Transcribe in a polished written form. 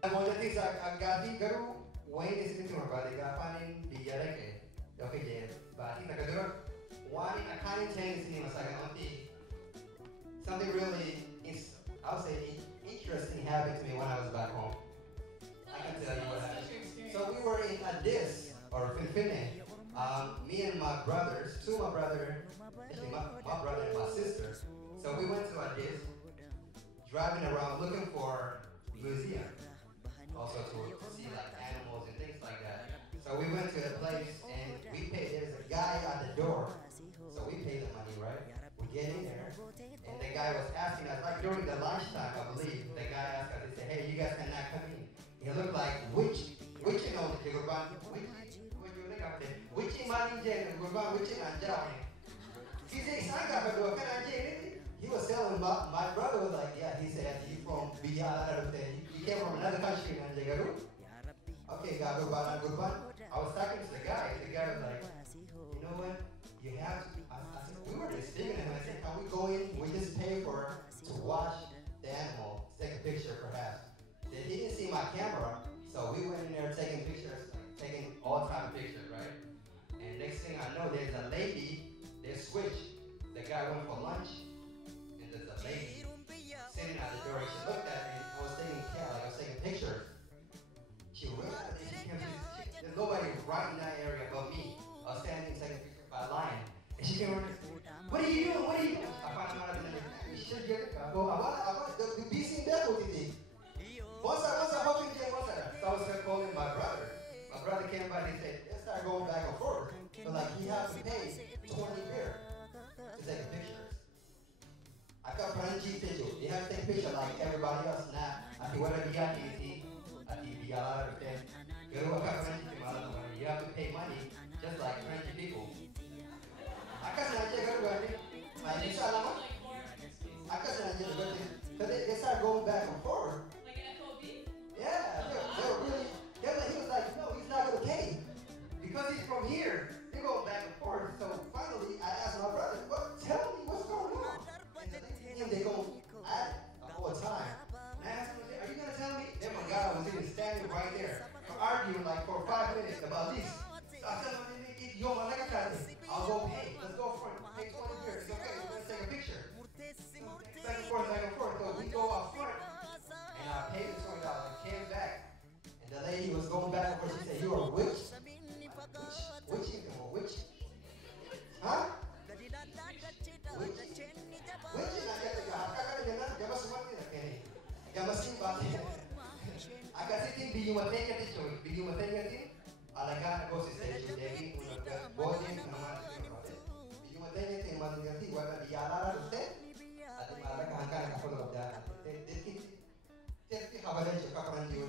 Mojatis agati garu wain isini marbadi gapanin dijareke yoke je bati takadura wani akani chain isini masaga onti something really is I would say interesting happened to me when I was back home. I can tell you what happened. So we were in Addis or Finfine. Me and my brothers, two of my brother, actually my brother and my sister. So we went to Addis, driving around looking for museum, also to see like animals and things like that. So we went to the place and we paid. There's a guy at the door, so we paid the money, right? We get in there, and the guy was asking us like during the lunchtime, I believe. The guy asked us, he said, "Hey, you guys cannot come in." He looked like which you know the Gurban, which money jen Gurban, which anjay. He said, "Sanga kadua kan anjay." He was telling my brother was like, yeah, he said he from Biyala, he came from another country in Anjagaru. Okay, Gurban, Gurban. I was talking to the guy was like, you know what? You have to, I said, we were just speaking to him. I said, can we go in? We just pay to watch the animal, take a picture perhaps. Then he didn't see my camera, so we went in there taking pictures, like, taking all time pictures, right? And next thing I know, there's a lady, they switched. The guy went for lunch, and there's a lady sitting at the door. She looked at me, and I was taking pictures. She realized that there's nobody right in that area but me. I was standing taking pictures by a lion. And she came over, what are you doing? What are you doing? I found out that she should get it. I go, I want to be seen there with it. Once I hope you get once I. So I was calling my brother. My brother came by and he said, let's start going back and forth. But like he has to pay 20 beer to take pictures. I got Franji picture. You have to take a picture like everybody else now. I think whatever you got to see. You have to pay money just like French people. Akan saja kan ini salah. Akan saja berarti. So they start going back and forth. Like an FOB? Yeah, they were really. He was like, no, he's not gonna pay because he's from here. They go back and forth. So finally, I asked my brother, tell me what's going on. And they go at it the whole time. And I asked him, are you gonna tell me? Then my guy was even standing right there, arguing like for 5 minutes about this. So I said, yo, my leg got this. I'll go pay. Let's go front. Pay 20 beers. It's okay. Let's take a picture. Back and forth, back and forth. So we go up front, and I paid the $20 and came back. And the lady was going back and forth. She said, you're a witch? Witch? Witch? Huh? Witch? Witch? Agak sih bingung matanya sih coy, bingung matanya sih. Alaga ko si station Devi unaga bodin naman bingung matanya sih man ganti wala diala ruste. At malaga hangka nakapulog da. Teti kabalan siya kaparan jiwa